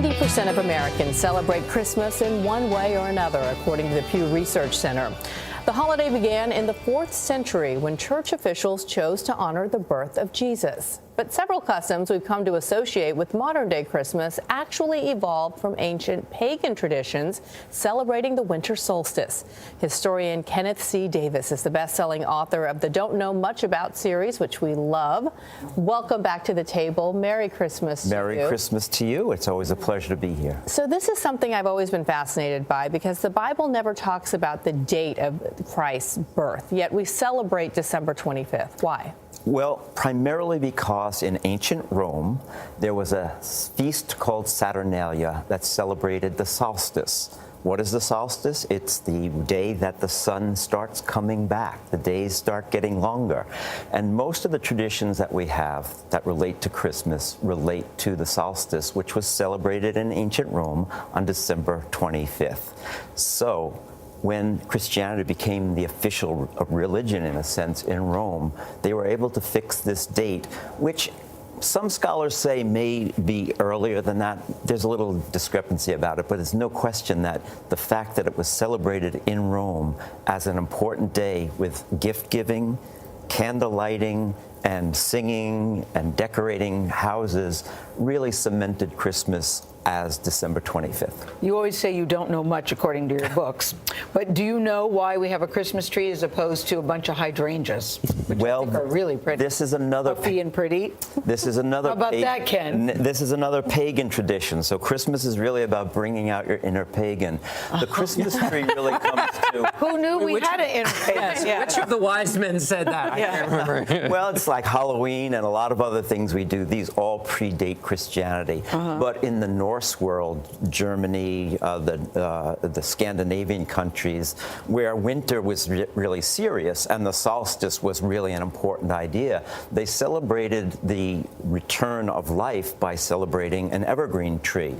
90% of Americans celebrate Christmas in one way or another, according to the Pew Research Center. The holiday began in the 4th century when church officials chose to honor the birth of Jesus. But several customs we've come to associate with modern-day Christmas actually evolved from ancient pagan traditions celebrating the winter solstice. Historian Kenneth C. Davis is the best-selling author of the Don't Know Much About series, which we love. Welcome back to the table. Merry Christmas to you. Merry Christmas to you. It's always a pleasure to be here. So this is something I've always been fascinated by because the Bible never talks about the date of Christ's birth, yet we celebrate December 25th. Why? Well, primarily because in ancient Rome, there was a feast called Saturnalia that celebrated the solstice. What is the solstice? It's the day that the sun starts coming back. The days start getting longer. And most of the traditions that we have that relate to Christmas relate to the solstice, which was celebrated in ancient Rome on December 25th. So, when Christianity became the official religion, in a sense, in Rome, they were able to fix this date, which some scholars say may be earlier than that. There's a little discrepancy about it, but there's no question that the fact that it was celebrated in Rome as an important day with gift-giving, candle lighting, and singing and decorating houses really cemented Christmas as December 25th. You always say you don't know much according to your books, but do you know why we have a Christmas tree as opposed to a bunch of hydrangeas, which I think are really pretty? This is another puffy and pretty. This is another. How about that, Ken? This is another pagan tradition. So Christmas is really about bringing out your inner pagan. The Christmas tree really comes to. Who knew we had an inner pagan? Yes, yeah. Which of the wise men said that? I can't remember. Well, it's like Halloween and a lot of other things we do. These all predate Christianity. But in the Norse world, Germany, the Scandinavian countries, where winter was really serious and the solstice was really an important idea, they celebrated the return of life by celebrating an evergreen tree.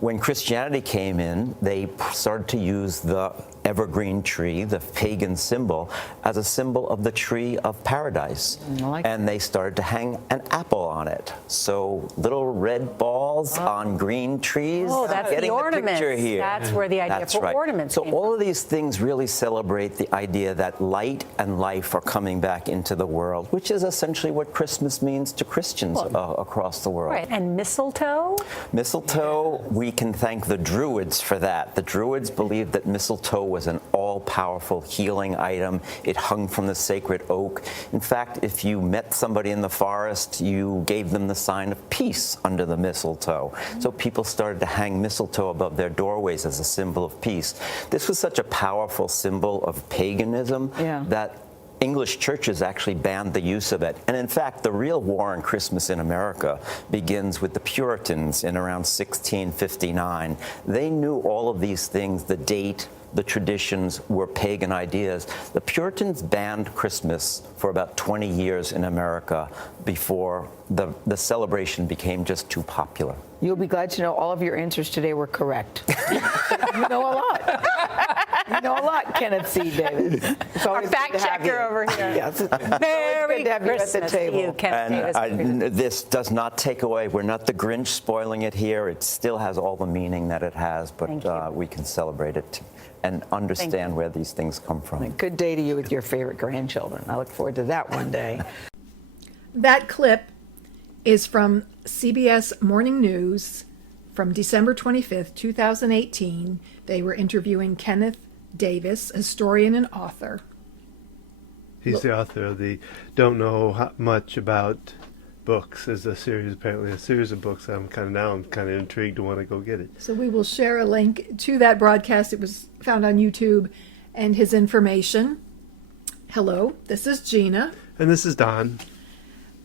When Christianity came in, they started to use the evergreen tree, the pagan symbol, as a symbol of the tree of paradise. And they started to hang an apple on it. So little red balls on green trees. Oh, that's getting the ornaments. Picture here. That's where the idea for ornaments So came all from. of these things really celebrate the idea that light and life are coming back into the world, which is essentially what Christmas means to Christians across the world. Right, and mistletoe? Mistletoe, we can thank the Druids for that. The Druids believed that mistletoe was an all-powerful healing item. It hung from the sacred oak. In fact, if you met somebody in the forest, you gave them the sign of peace under the mistletoe. So people started to hang mistletoe above their doorways as a symbol of peace. This was such a powerful symbol of paganism that English churches actually banned the use of it. And in fact, the real war on Christmas in America begins with the Puritans in around 1659. They knew all of these things, the date, the traditions were pagan ideas. The Puritans banned Christmas for about 20 years in America before the celebration became just too popular. You'll be glad to know all of your answers today were correct. You know a lot. You know a lot, Kenneth C. Davis. Our fact checker over here. Yes. Merry Christmas at the table. And this does not take away. We're not the Grinch spoiling it here. It still has all the meaning that it has, but we can celebrate it and understand where these things come from. Good day to you with your favorite grandchildren. I look forward to that one day. That clip is from CBS Morning News from December 25th, 2018. They were interviewing Kenneth Davis, historian and author. He's the author of the Don't Know Much About books, is a series, apparently a series of books. I'm kind of intrigued to want to go get it. So we will share a link to that broadcast. It was found on YouTube, and his information. Hello, this is Gina. And this is Don.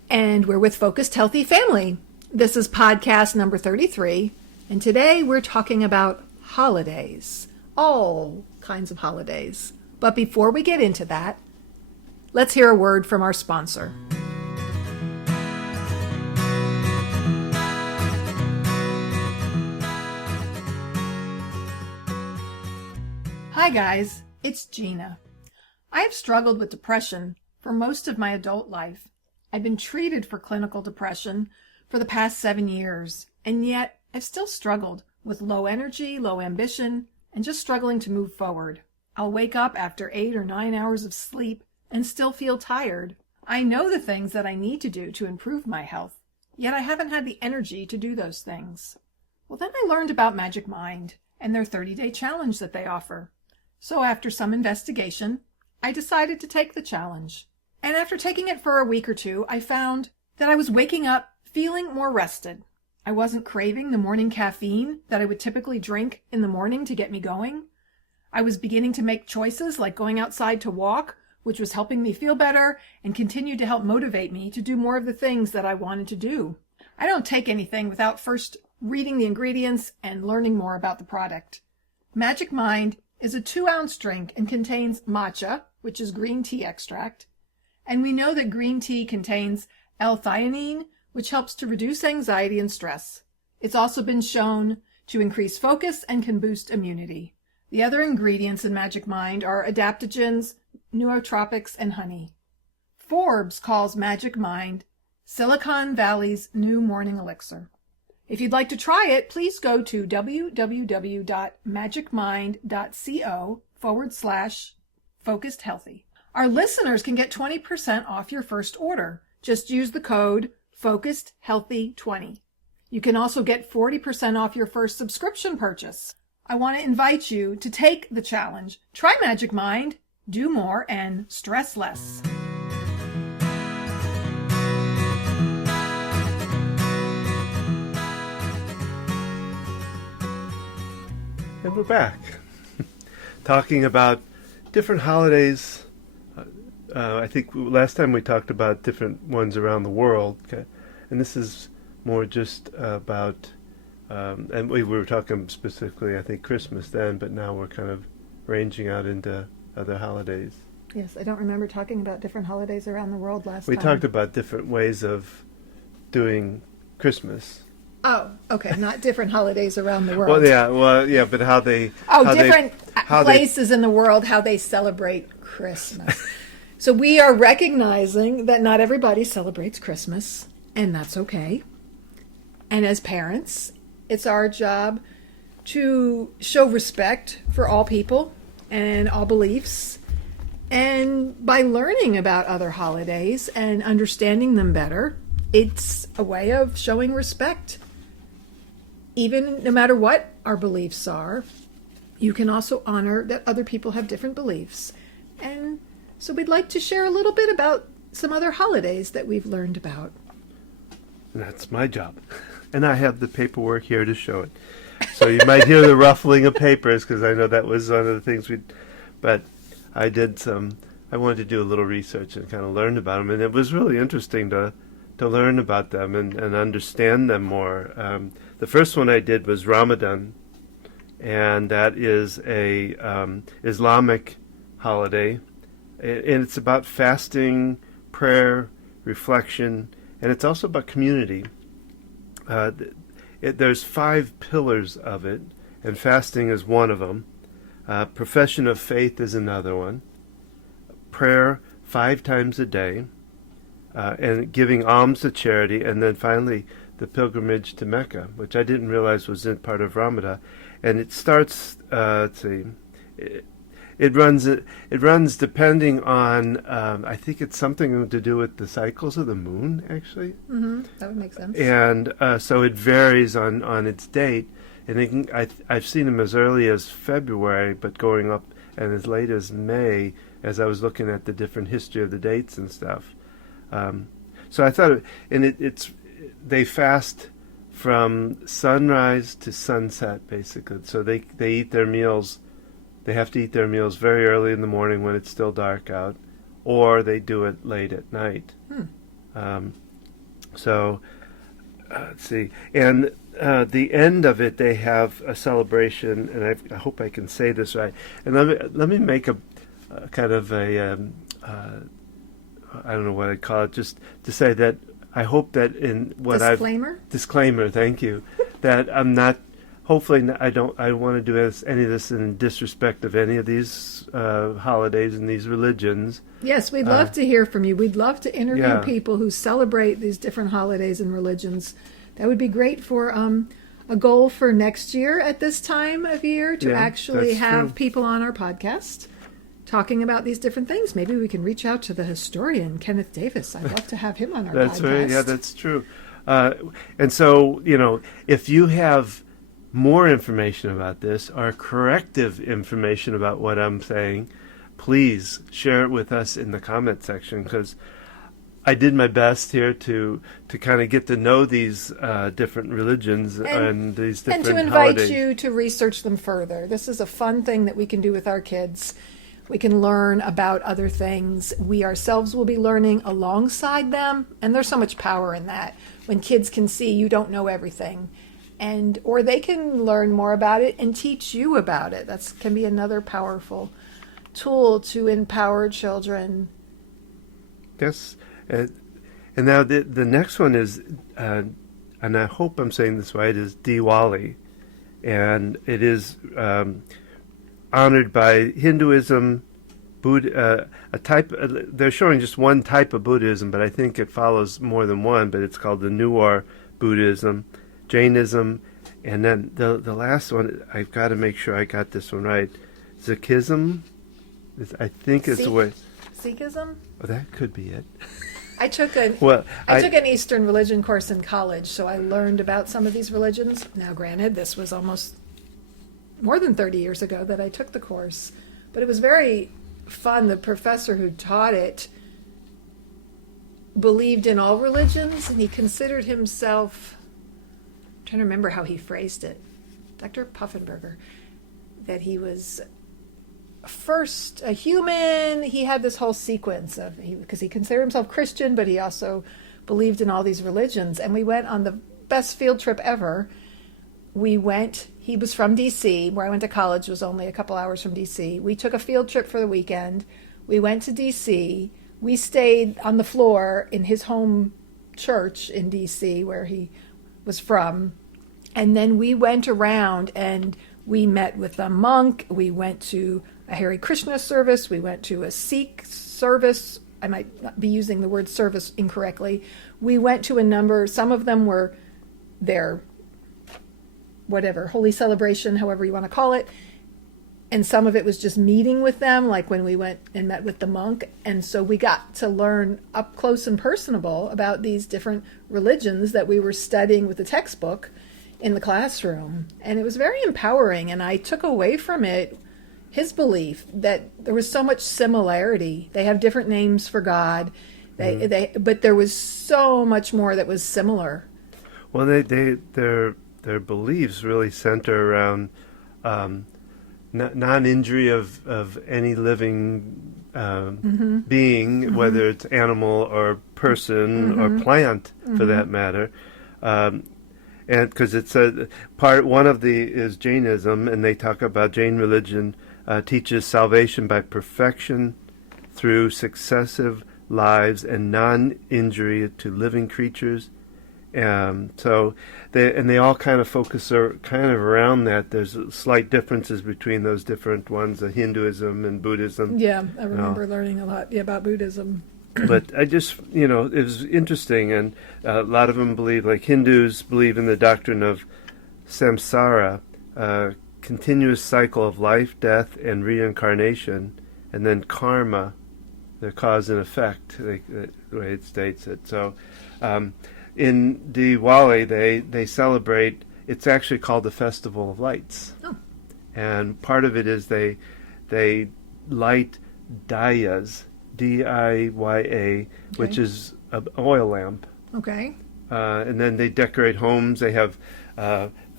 And we're with Focused Healthy Family. This is podcast number 33, and today we're talking about holidays. All kinds of holidays. But before we get into that, let's hear a word from our sponsor. Hi guys, it's Gina. I have struggled with depression for most of my adult life. I've been treated for clinical depression for the past 7 years, and yet I've still struggled with low energy, low ambition, and just struggling to move forward. I'll wake up after 8 or 9 hours of sleep and still feel tired. I know the things that I need to do to improve my health, yet I haven't had the energy to do those things. Well, then I learned about Magic Mind and their 30-day challenge that they offer. So after some investigation, I decided to take the challenge. And after taking it for a week or two, I found that I was waking up feeling more rested. I wasn't craving the morning caffeine that I would typically drink in the morning to get me going. I was beginning to make choices like going outside to walk, which was helping me feel better and continued to help motivate me to do more of the things that I wanted to do. I don't take anything without first reading the ingredients and learning more about the product. Magic Mind is a 2-ounce drink and contains matcha, which is green tea extract. And we know that green tea contains L-theanine, which helps to reduce anxiety and stress. It's also been shown to increase focus and can boost immunity. The other ingredients in Magic Mind are adaptogens, nootropics, and honey. Forbes calls Magic Mind Silicon Valley's new morning elixir. If you'd like to try it, please go to www.magicmind.co/focusedhealthy. Our listeners can get 20% off your first order. Just use the code FOCUSEDHEALTHY20. You can also get 40% off your first subscription purchase. I want to invite you to take the challenge. Try Magic Mind, do more, and stress less. And we're back, talking about different holidays. I think last time we talked about different ones around the world, okay? And this is more just about, and we were talking specifically, I think, Christmas then, but now we're kind of ranging out into other holidays. Yes, I don't remember talking about different holidays around the world last time. We talked about different ways of doing Christmas. Oh, okay, not different holidays around the world. Well, yeah, but how they... different places in the world, how they celebrate Christmas. So we are recognizing that not everybody celebrates Christmas, and that's okay. And as parents, it's our job to show respect for all people and all beliefs. And by learning about other holidays and understanding them better, it's a way of showing respect. Even no matter what our beliefs are, you can also honor that other people have different beliefs. And so we'd like to share a little bit about some other holidays that we've learned about. That's my job. And I have the paperwork here to show it. So you might hear the ruffling of papers, because I know that was one of the things but I wanted to do a little research and kind of learn about them. And it was really interesting to learn about them and understand them more. The first one I did was Ramadan, and that is a Islamic holiday. And it's about fasting, prayer, reflection, and it's also about community. There's 5 pillars of it, and fasting is one of them. Profession of faith is another one. Prayer 5 times a day, and giving alms to charity, and then finally the pilgrimage to Mecca, which I didn't realize was in part of Ramadan. And it starts, it runs depending on, I think it's something to do with the cycles of the moon, actually. Mm-hmm. That would make sense. And so it varies on its date. And I've seen them as early as February, but going up and as late as May, as I was looking at the different history of the dates and stuff. So I thought, they fast from sunrise to sunset, basically. So they eat their meals. They have to eat their meals very early in the morning when it's still dark out, or they do it late at night. Let's see. And the end of it, they have a celebration, and I hope I can say this right. And let me make a kind of a I don't know what I'd call it, just to say that I hope that in what disclaimer, thank you, that I'm not. Hopefully, I want to do any of this in disrespect of any of these holidays and these religions. Yes, we'd love to hear from you. We'd love to interview people who celebrate these different holidays and religions. That would be great for a goal for next year at this time of year to Yeah, actually that's have true. people on our podcast talking about these different things. Maybe we can reach out to the historian, Kenneth Davis. I'd love to have him on our That's podcast. right. Yeah, that's true. And so, if you have more information about this or corrective information about what I'm saying, please share it with us in the comment section, because I did my best here to kind of get to know these different religions and these different And to invite holidays. you to research them further. This is a fun thing that we can do with our kids. We can learn about other things. We ourselves will be learning alongside them, and there's so much power in that. When kids can see you don't know everything, or they can learn more about it and teach you about it. That can be another powerful tool to empower children. Yes. And now the next one is, and I hope I'm saying this right, is Diwali. And it is honored by Hinduism, Buddha, they're showing just one type of Buddhism, but I think it follows more than one, but it's called the Newar Buddhism, Jainism, and then the last one, I've got to make sure I got this one right, Sikhism, I think it's the way. Sikhism? Oh, that could be it. I took I took an Eastern religion course in college, so I learned about some of these religions. Now, granted, this was almost more than 30 years ago that I took the course, but it was very fun. The professor who taught it believed in all religions, and he considered himself, I'm trying to remember how he phrased it, Dr. Puffenberger, that he was first a human. He had this whole sequence of, because he considered himself Christian, but he also believed in all these religions. And we went on the best field trip ever. He was from DC, where I went to college, was only a couple hours from DC. We took a field trip for the weekend. We went to DC. We stayed on the floor in his home church in DC, where he was from. And then we went around and we met with a monk. We went to a Hare Krishna service. We went to a Sikh service. I might not be using the word service incorrectly. We went to a number, some of them were their whatever, holy celebration, however you want to call it. And some of it was just meeting with them, like when we went and met with the monk. And so we got to learn up close and personable about these different religions that we were studying with the textbook in the classroom. And it was very empowering. And I took away from it his belief that there was so much similarity. They have different names for God, but there was so much more that was similar. Well, their beliefs really center around non-injury of any living being, whether it's animal or person or plant, for that matter. And because it's one of the is Jainism, and they talk about Jain religion teaches salvation by perfection through successive lives and non-injury to living creatures. So they all kind of focus around that. There's slight differences between those different ones, Hinduism and Buddhism. Yeah, I remember learning a lot about Buddhism. But I just, it was interesting, and a lot of them believe, like Hindus believe in the doctrine of samsara, continuous cycle of life, death, and reincarnation, and then karma, the cause and effect, the way it states it. So in Diwali, they celebrate, it's actually called the Festival of Lights. Oh. And part of it is they light diyas, D-I-Y-A, which is an oil lamp. Okay. And then they decorate homes. They have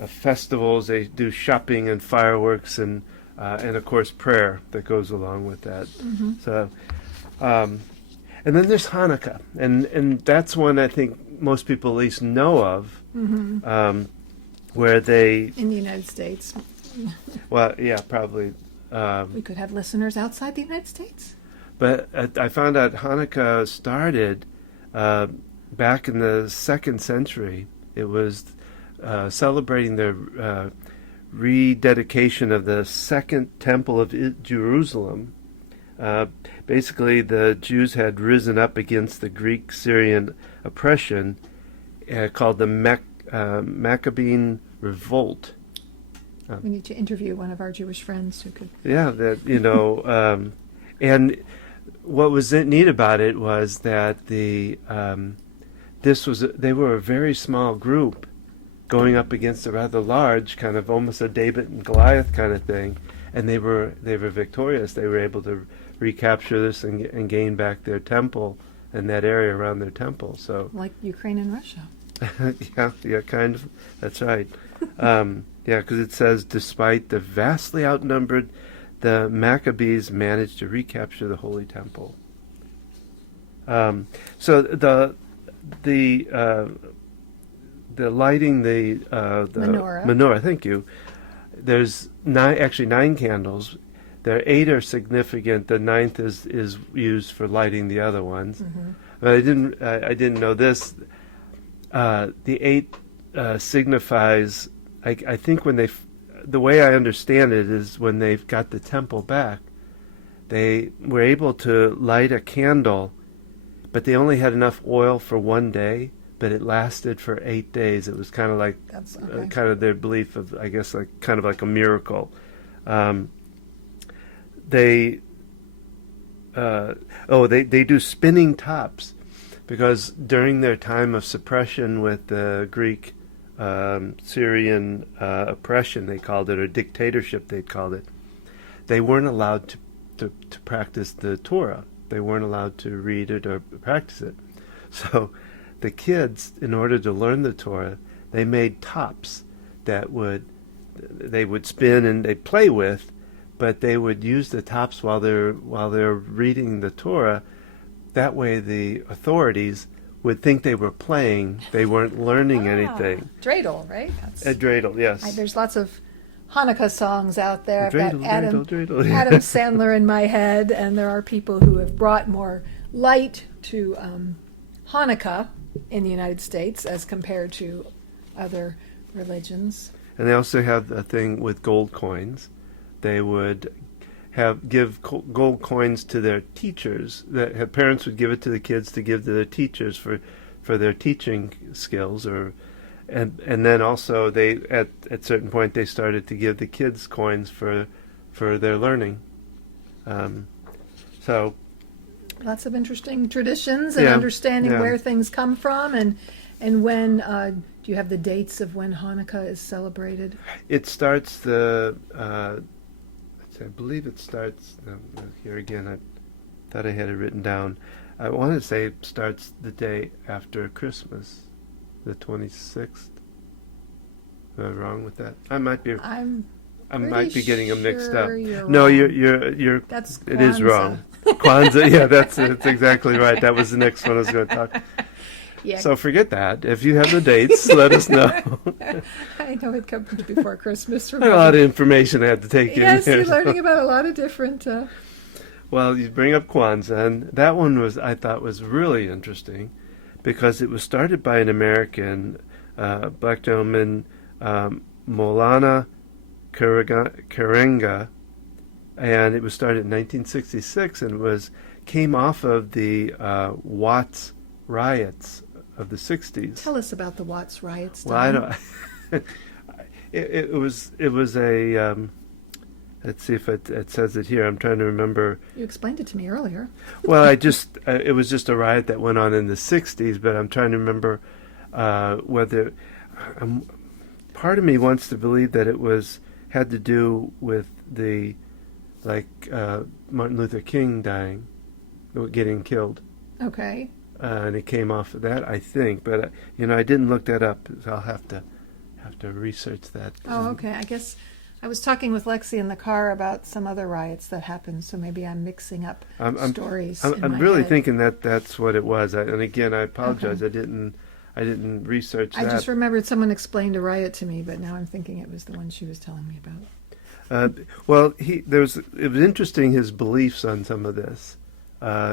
festivals. They do shopping and fireworks and of course prayer that goes along with that. So, and then there's Hanukkah, and that's one I think most people at least know of, where they In the United States. well, yeah, probably. We could have listeners outside the United States. But I found out Hanukkah started back in the 2nd century. It was celebrating the rededication of the Second Temple of Jerusalem. Basically, the Jews had risen up against the Greek-Syrian oppression called the Maccabean revolt. We need to interview one of our Jewish friends who could. Yeah, that and what was neat about it was that they were a very small group going up against a rather large, kind of almost a David and Goliath kind of thing, and they were victorious. They were able to recapture this and gain back their temple and that area around their temple. So Like Ukraine and Russia. yeah, kind of. That's right. Yeah, because it says, despite the vastly outnumbered, the Maccabees managed to recapture the Holy Temple. So the lighting the menorah. Thank you. There's nine candles. There are 8 are significant. The 9th is used for lighting the other ones. Mm-hmm. But I didn't know this. The 8 signifies. I think when the way I understand it is when they've got the temple back, they were able to light a candle, but they only had enough oil for one day, but it lasted for 8 days. It was kind of like kind of their belief of, I guess, like kind of like a miracle. They do spinning tops, because during their time of suppression with the Greek Syrian oppression, they called it, or dictatorship, they called it, they weren't allowed to practice the Torah. They weren't allowed to read it or practice it. So the kids, in order to learn the Torah, they made tops that they would spin and they play with, but they would use the tops while they're reading the Torah. That way the authorities would think they were playing. They weren't learning anything. Dreidel, right? A dreidel, yes. There's lots of Hanukkah songs out there. Dreidel, I've got Adam dreidel. Sandler in my head, and there are people who have brought more light to Hanukkah in the United States as compared to other religions. And they also have a thing with gold coins. They would give gold coins to their teachers. That parents would give it to the kids to give to their teachers for their teaching skills, and then also they at certain point they started to give the kids coins for their learning. So lots of interesting traditions and understanding where things come from, and when do you have the dates of when Hanukkah is celebrated? It starts I believe it starts here again. I thought I had it written down. I want to say it starts the day after Christmas, the 26th. Am I wrong with that? I might be. I might be getting them mixed up. No, you're. That's Kwanzaa. It is wrong. Kwanzaa. Yeah, that's exactly right. That was the next one I was going to talk. Yeah. So forget that. If you have the dates, let us know. I know it comes before Christmas. A lot of information I had to take in here. Yes, you're learning about a lot of different. Well, you bring up Kwanzaa, and that one I thought was really interesting, because it was started by an American black gentleman, Maulana Karenga, and it was started in 1966, and came off of the Watts riots of the 60s. Tell us about the Watts riots. Well, I don't. it was a. Let's see if it says it here. I'm trying to remember. You explained it to me earlier. Well, it was just a riot that went on in the 60s, but I'm trying to remember whether. Part of me wants to believe that it had to do with the, Martin Luther King dying, getting killed. Okay. And it came off of that, I think, but I didn't look that up, so I'll have to research that. Oh, okay. I guess I was talking with Lexi in the car about some other riots that happened, so maybe I'm mixing up stories. I'm really thinking that's what it was. And again, I apologize. Okay. I didn't research that. I just remembered someone explained a riot to me, but now I'm thinking it was the one she was telling me about. Well, it was interesting, his beliefs on some of this.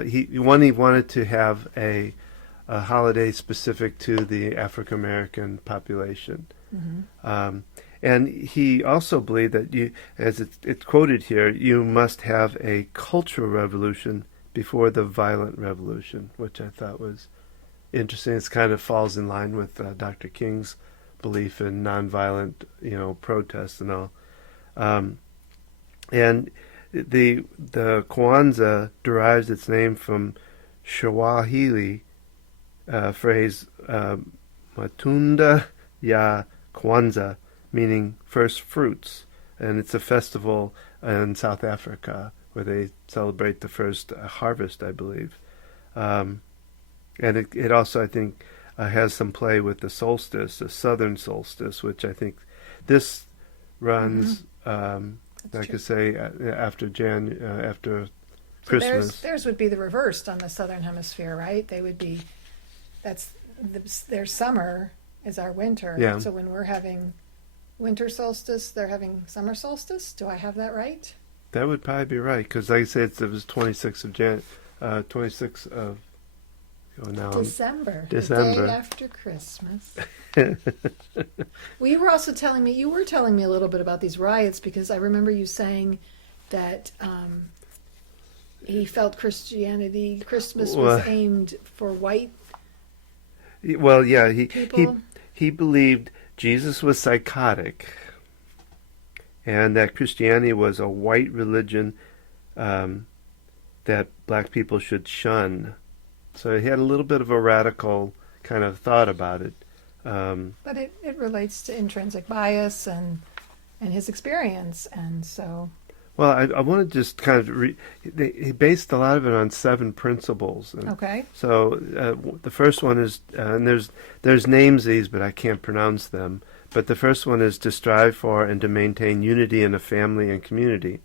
He wanted to have a holiday specific to the African American population, and he also believed that as it's quoted here, you must have a cultural revolution before the violent revolution, which I thought was interesting. It kind of falls in line with Dr. King's belief in nonviolent, protests and all. And the Kwanzaa derives its name from Swahili phrase Matunda ya Kwanzaa, meaning first fruits, and it's a festival in South Africa where they celebrate the first harvest, I believe. And it also, I think, has some play with the solstice, the southern solstice, which I think this runs, like I say, after after Christmas. Theirs would be the reversed on the southern hemisphere, right? They would be, their summer is our winter. Yeah. So when we're having winter solstice, they're having summer solstice. Do I have that right? That would probably be right, because like I said, it was 26th of December. December. The day after Christmas. You were telling me a little bit about these riots, because I remember you saying that he felt Christmas was aimed for white Well, yeah, people. He believed Jesus was psychotic, and that Christianity was a white religion that black people should shun. So he had a little bit of a radical kind of thought about it. But it relates to intrinsic bias and his experience, and so. Well, I want to just kind of he based a lot of it on 7 principles. And Okay. so the first one is, and there's names these, but I can't pronounce them. But the first one is to strive for and to maintain unity in a family and community.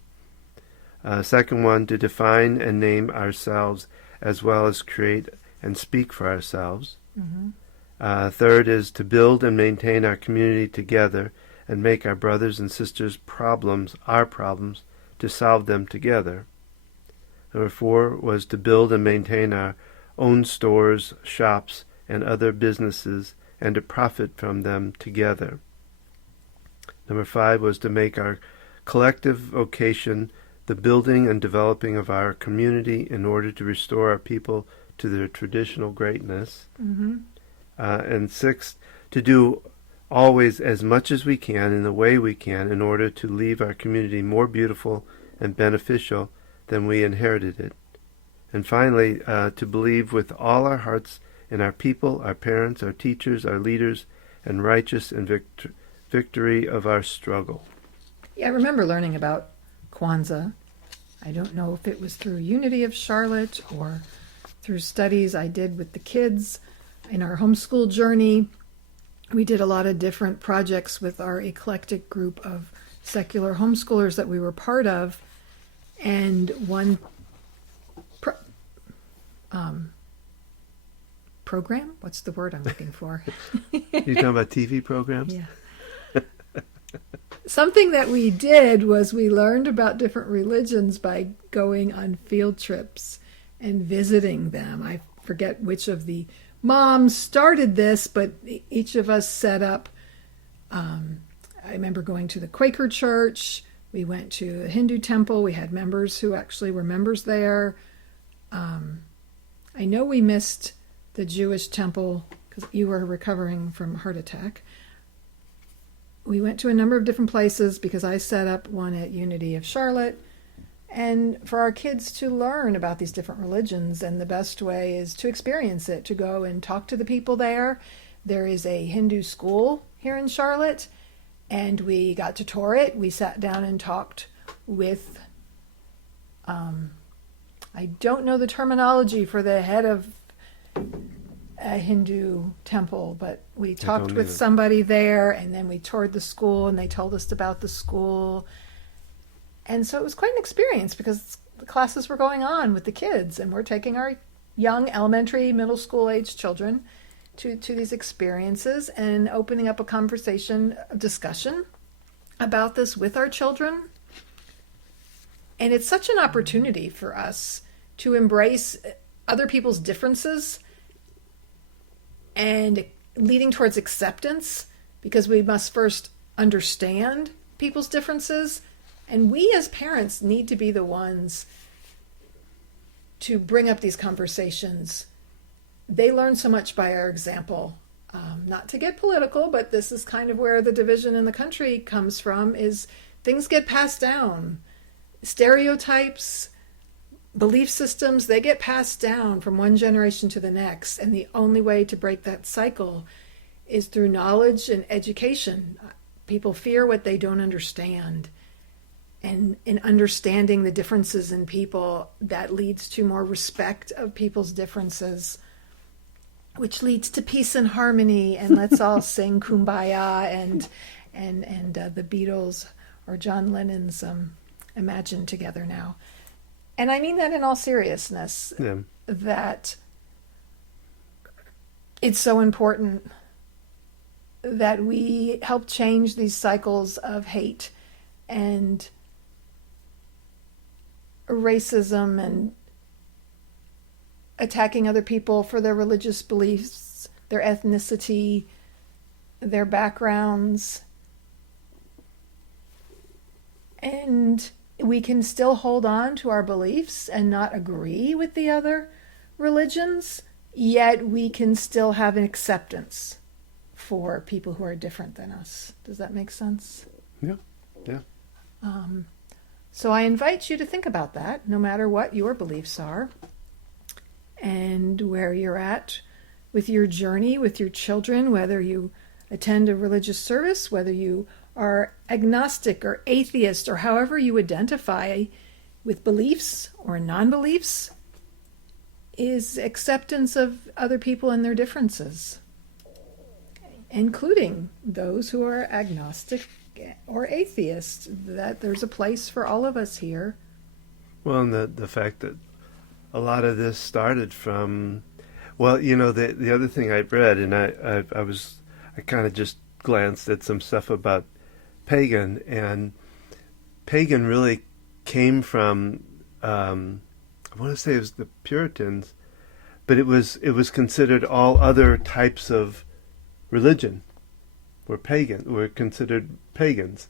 Second one, to define and name ourselves as well as create and speak for ourselves. Mm-hmm. Third is to build and maintain our community together and make our brothers and sisters' problems our problems, to solve them together. Number 4 was to build and maintain our own stores, shops, and other businesses, and to profit from them together. Number 5 was to make our collective vocation the building and developing of our community in order to restore our people to their traditional greatness. Mm-hmm. And 6, to do always as much as we can in the way we can in order to leave our community more beautiful and beneficial than we inherited it. And finally, to believe with all our hearts in our people, our parents, our teachers, our leaders, and righteous and victory of our struggle. Yeah, I remember learning about Kwanzaa. I don't know if it was through Unity of Charlotte or through studies I did with the kids in our homeschool journey. We did a lot of different projects with our eclectic group of secular homeschoolers that we were part of. And one program? What's the word I'm looking for? You talking about TV programs? Yeah. Something that we did was we learned about different religions by going on field trips and visiting them. I forget which of the moms started this, but each of us set up. I remember going to the Quaker church. We went to a Hindu temple. We had members who actually were members there. I know we missed the Jewish temple because you were recovering from a heart attack. We went to a number of different places because I set up one at Unity of Charlotte, and for our kids to learn about these different religions. And the best way is to experience it, to go and talk to the people there. There is a Hindu school here in Charlotte, and we got to tour it. We sat down and talked with, I don't know the terminology for the head of a Hindu temple, but we talked with somebody there, and then we toured the school, and they told us about the school. And so it was quite an experience because the classes were going on with the kids, and we're taking our young elementary, middle school age children to these experiences and opening up a conversation, a discussion about this with our children. And it's such an opportunity for us to embrace other people's differences and leading towards acceptance, because we must first understand people's differences. And we as parents need to be the ones to bring up these conversations. They learn so much by our example not to get political, but this is kind of where the division in the country comes from, is things get passed down. Stereotypes, belief systems, they get passed down from one generation to the next. And the only way to break that cycle is through knowledge and education. People fear what they don't understand. And in understanding the differences in people, that leads to more respect of people's differences, which leads to peace and harmony, and let's all sing Kumbaya and the Beatles or John Lennon's Imagine Together Now. And I mean that in all seriousness, that it's so important that we help change these cycles of hate and racism and attacking other people for their religious beliefs, their ethnicity, their backgrounds. And we can still hold on to our beliefs and not agree with the other religions, yet we can still have an acceptance for people who are different than us. Does that make sense? Yeah. So I invite you to think about that, no matter what your beliefs are and where you're at with your journey, with your children, whether you attend a religious service, whether you are agnostic or atheist, or however you identify with beliefs or non-beliefs, is acceptance of other people and their differences, including those who are agnostic or atheist, that there's a place for all of us here. Well, and the fact that a lot of this started from, well, you know, the other thing I read, and I kind of just glanced at some stuff about pagan, and pagan really came from, I want to say it was the Puritans, but it was considered all other types of religion were considered pagans.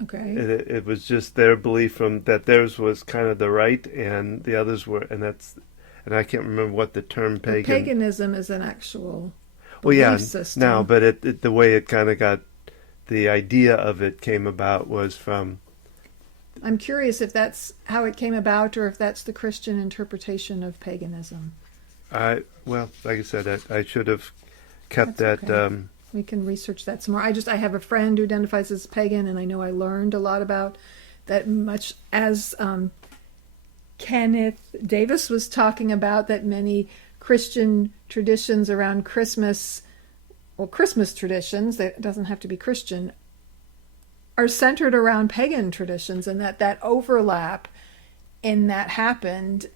Okay. It was just their belief from that theirs was kind of the right, and the others were, and I can't remember what the term pagan. Paganism is an actual belief system. Now, but the way it kind of got, the idea of it came about was from. I'm curious if that's how it came about, or if that's the Christian interpretation of paganism. Well, like I said, I should have kept That's that. okay. We can research that some more. I have a friend who identifies as pagan, and I know I learned a lot about that, much as Kenneth Davis was talking about, that many Christian traditions around Christmas, well, Christmas traditions, that doesn't have to be Christian, are centered around pagan traditions, and that overlap in that happened.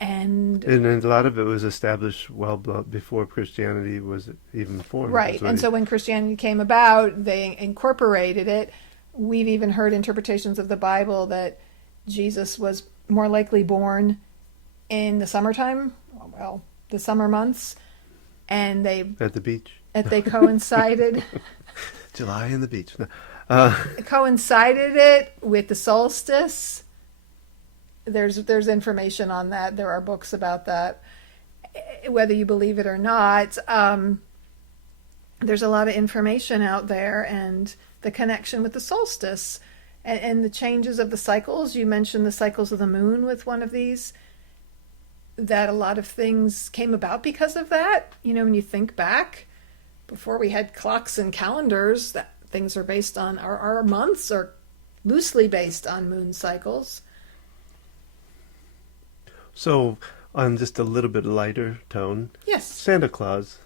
And a lot of it was established well before Christianity was even formed. Right. And so when Christianity came about, they incorporated it. We've even heard interpretations of the Bible that Jesus was more likely born in the summertime, well, the summer months, and at the beach. They coincided. July and the beach. No. Coincided it with the solstice. There's information on that. There are books about that. Whether you believe it or not, there's a lot of information out there, and the connection with the solstice and the changes of the cycles. You mentioned the cycles of the moon with one of these, that a lot of things came about because of that. You know, when you think back, before we had clocks and calendars, that things are based on, our months are loosely based on moon cycles. So, on just a little bit lighter tone, Yes. Santa Claus.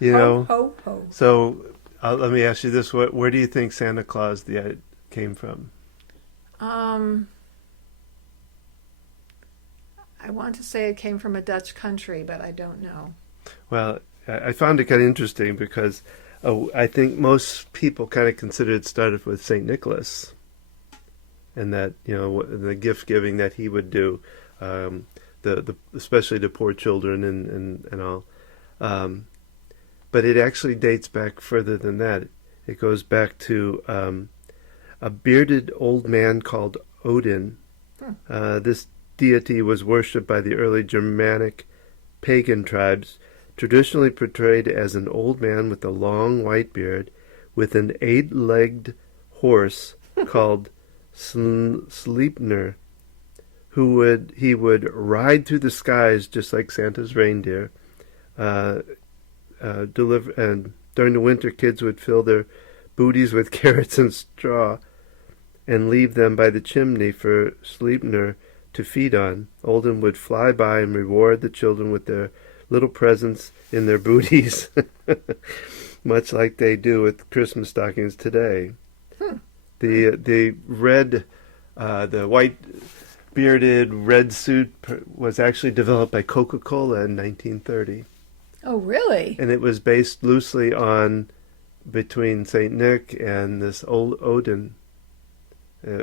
You know. Ho, ho, ho. So, let me ask you this: where do you think Santa Claus came from? I want to say it came from a Dutch country, but I don't know. Well, I found it kind of interesting because I think most people kind of consider it started with Saint Nicholas, and that, you know, the gift giving that he would do, especially to poor children and all. But it actually dates back further than that. It goes back to a bearded old man called Odin. This deity was worshipped by the early Germanic pagan tribes traditionally portrayed as an old man with a long white beard with an 8-legged horse called Sleipnir, he would ride through the skies just like Santa's reindeer. Deliver, and during the winter, kids would fill their booties with carrots and straw and leave them by the chimney for Sleipnir to feed on. Olden would fly by and reward the children with their little presents in their booties, much like they do with Christmas stockings today. The white bearded red suit was actually developed by Coca-Cola in 1930. Oh, really? And it was based loosely on between Saint Nick and this old Odin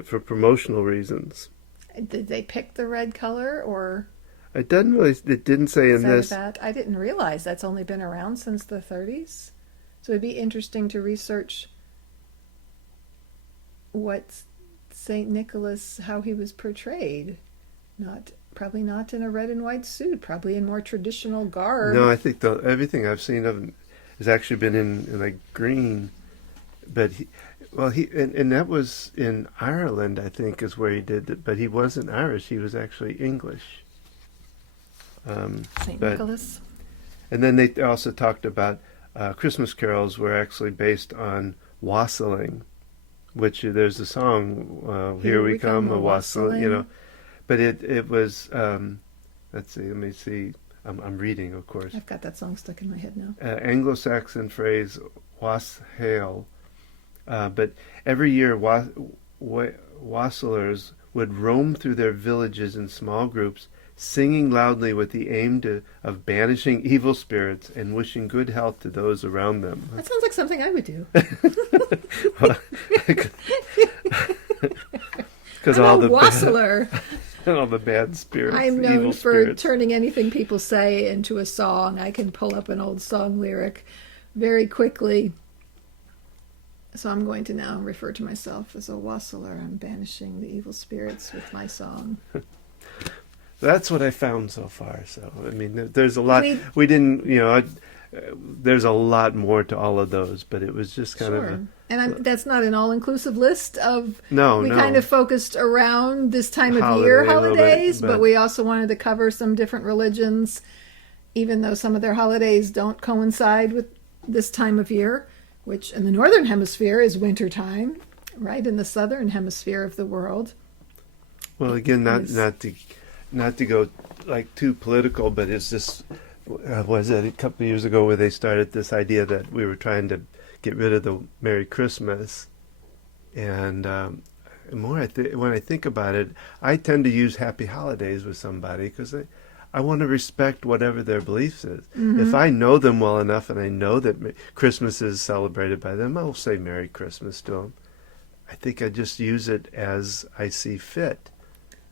for promotional reasons. Did they pick the red color, or? It didn't say in this. I didn't realize that's only been around since the 30s. So it'd be interesting to research what Saint Nicholas, how he was portrayed. Probably not in a red and white suit, probably in more traditional garb. No, I think everything I've seen of him has actually been in like green. But and that was in Ireland, I think, is where he did it. But he wasn't Irish; he was actually English. Saint Nicholas. And then they also talked about Christmas carols were actually based on wassailing, which there's a song, "Here We Come, a wassailing," you know. But it was, let's see, let me see. I'm reading, of course. I've got that song stuck in my head now. Anglo-Saxon phrase, wassail. But every year, wassailers would roam through their villages in small groups, singing loudly with the aim of banishing evil spirits and wishing good health to those around them. That sounds like something I would do. Because all the wassailer. And all the bad spirits. I'm known evil for spirits. turning anything people say into a song. I can pull up an old song lyric very quickly. So I'm going to now refer to myself as a wassailer. I'm banishing the evil spirits with my song. That's what I found so far. So, I mean, there's a lot. We didn't, there's a lot more to all of those, but it was just kind of And that's not an all-inclusive list of... We no. kind of focused around this time of year holidays, but we also wanted to cover some different religions, even though some of their holidays don't coincide with this time of year, which in the Northern Hemisphere is winter time, right? In the Southern Hemisphere of the world. Well, again, not to go like too political, but it's just... was it a couple of years ago where they started this idea that we were trying to get rid of the Merry Christmas, and when I think about it, I tend to use Happy Holidays with somebody because I want to respect whatever their beliefs is. Mm-hmm. If I know them well enough and I know that Christmas is celebrated by them, I'll say Merry Christmas to them. I think I just use it as I see fit.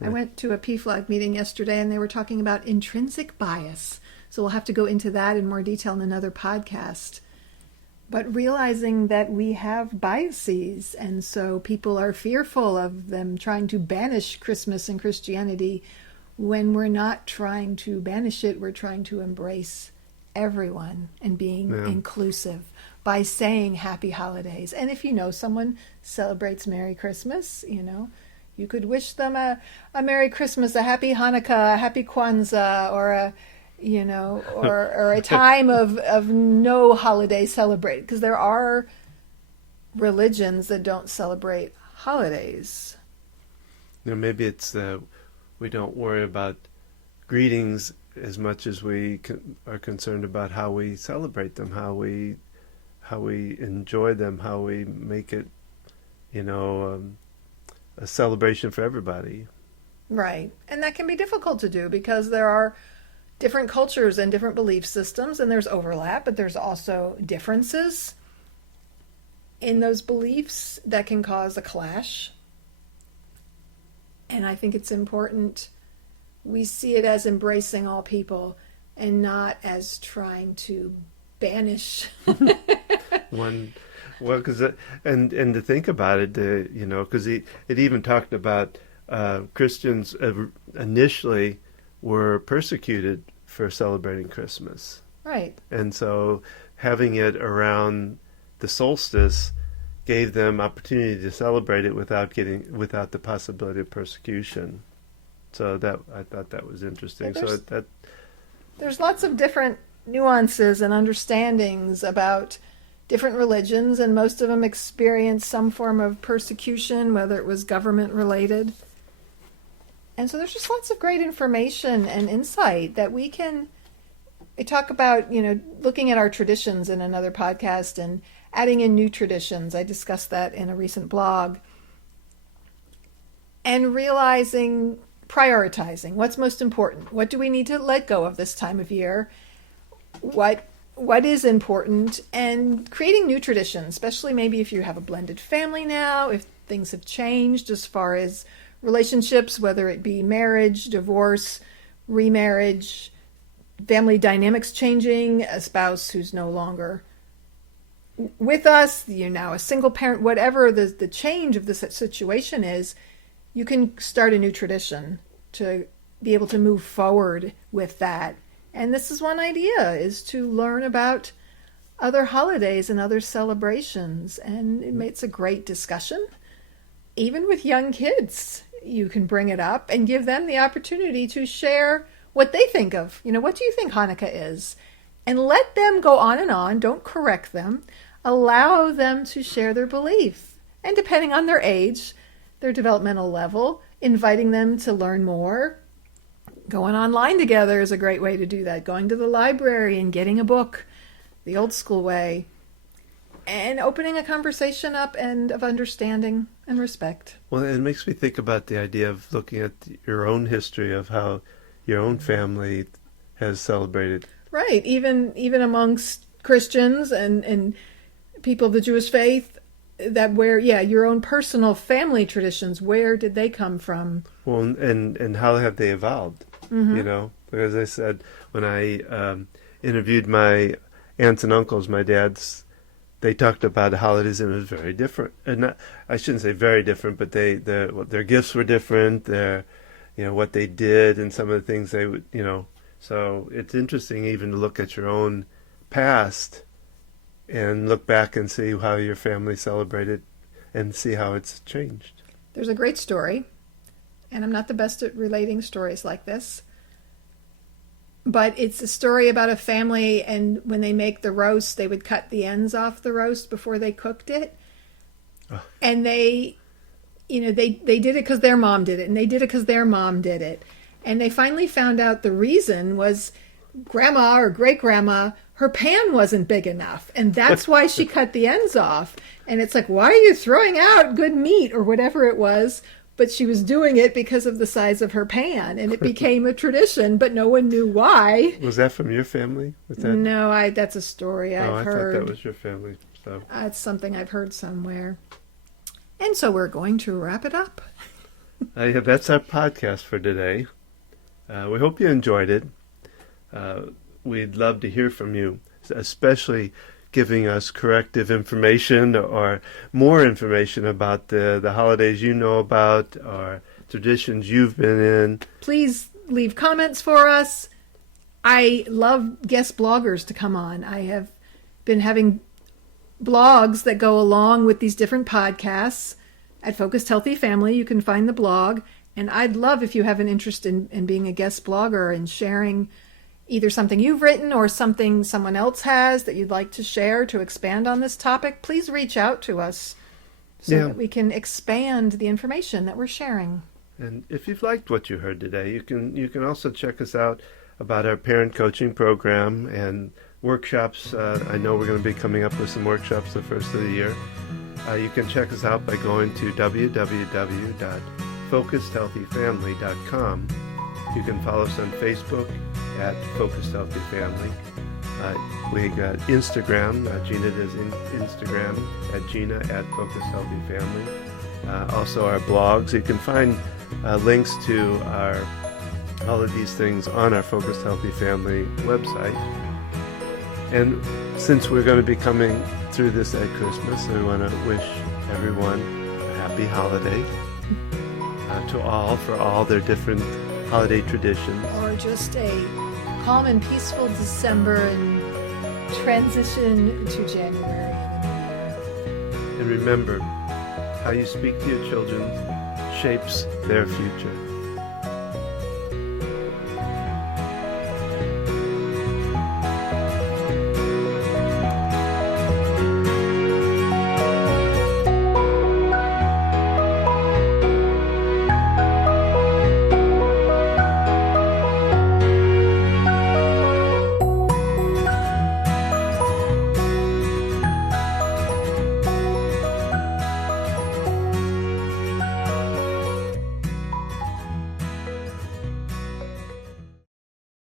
I went to a PFLAG meeting yesterday, and they were talking about intrinsic bias. So we'll have to go into that in more detail in another podcast. But realizing that we have biases, and so people are fearful of them trying to banish Christmas and Christianity, when we're not trying to banish it, we're trying to embrace everyone and being inclusive by saying Happy Holidays. And if someone celebrates Merry Christmas, you could wish them a Merry Christmas, a Happy Hanukkah, a Happy Kwanzaa, or a time of no holiday celebrated, because there are religions that don't celebrate holidays. Maybe it's we don't worry about greetings as much as we are concerned about how we celebrate them, how we enjoy them, how we make it, a celebration for everybody. Right, and that can be difficult to do because there are different cultures and different belief systems, and there's overlap, but there's also differences in those beliefs that can cause a clash. And I think it's important we see it as embracing all people and not as trying to banish one. Well, because and to think about it, because it even talked about Christians initially were persecuted for celebrating Christmas. Right. And so having it around the solstice gave them opportunity to celebrate it without the possibility of persecution. So that I thought that was interesting. Yeah, there's lots of different nuances and understandings about different religions, and most of them experienced some form of persecution, whether it was government related. And so there's just lots of great information and insight that we talk about, looking at our traditions in another podcast and adding in new traditions. I discussed that in a recent blog. And prioritizing what's most important. What do we need to let go of this time of year? What is important? And creating new traditions, especially maybe if you have a blended family now, if things have changed as far as relationships, whether it be marriage, divorce, remarriage, family dynamics changing, a spouse who's no longer with us, you're now a single parent, whatever the change of the situation is, you can start a new tradition to be able to move forward with that. And this is one idea, is to learn about other holidays and other celebrations. And it makes a great discussion. Even with young kids, you can bring it up and give them the opportunity to share what they think of. What do you think Hanukkah is? And let them go on and on. Don't correct them. Allow them to share their belief. And depending on their age, their developmental level, inviting them to learn more. Going online together is a great way to do that. Going to the library and getting a book, the old school way. And opening a conversation up and of understanding and respect. Well, it makes me think about the idea of looking at your own history of how your own family has celebrated. Right. Even amongst Christians and people of the Jewish faith, your own personal family traditions, where did they come from? Well, and how have they evolved? Mm-hmm. Because I said, when I interviewed my aunts and uncles, my dad's, they talked about holidays and it was very different. And I shouldn't say very different, but their gifts were different. Their, what they did and some of the things they would, So it's interesting even to look at your own past and look back and see how your family celebrated and see how it's changed. There's a great story, and I'm not the best at relating stories like this, but it's a story about a family, and when they make the roast, they would cut the ends off the roast before they cooked it. Oh. And they did it because their mom did it, and they did it because their mom did it. And they finally found out the reason was grandma or great-grandma, her pan wasn't big enough, and that's why she cut the ends off. And it's like, why are you throwing out good meat or whatever it was? But she was doing it because of the size of her pan, and it became a tradition, but no one knew why. Was that from your family? No, that's a story I've heard. I thought that was your family. So it's something I've heard somewhere. And so we're going to wrap it up. That's our podcast for today. We hope you enjoyed it. We'd love to hear from you, especially giving us corrective information or more information about the holidays you know about or traditions you've been in. Please leave comments for us. I love guest bloggers to come on. I have been having blogs that go along with these different podcasts. At Focused Healthy Family, you can find the blog. And I'd love if you have an interest in being a guest blogger and sharing either something you've written or something someone else has that you'd like to share to expand on this topic. Please reach out to us so that we can expand the information that we're sharing. And if you've liked what you heard today, you can also check us out about our parent coaching program and workshops. I know we're going to be coming up with some workshops the first of the year. You can check us out by going to www.focusedhealthyfamily.com. You can follow us on Facebook at Focused Healthy Family. We got Instagram. Gina does Instagram at Gina at Focused Healthy Family. Also our blogs. You can find links to all of these things on our Focused Healthy Family website. And since we're going to be coming through this at Christmas, we want to wish everyone a happy holiday for all their different holiday traditions. Or just a calm and peaceful December and transition to January and the new year. And remember, how you speak to your children shapes their future.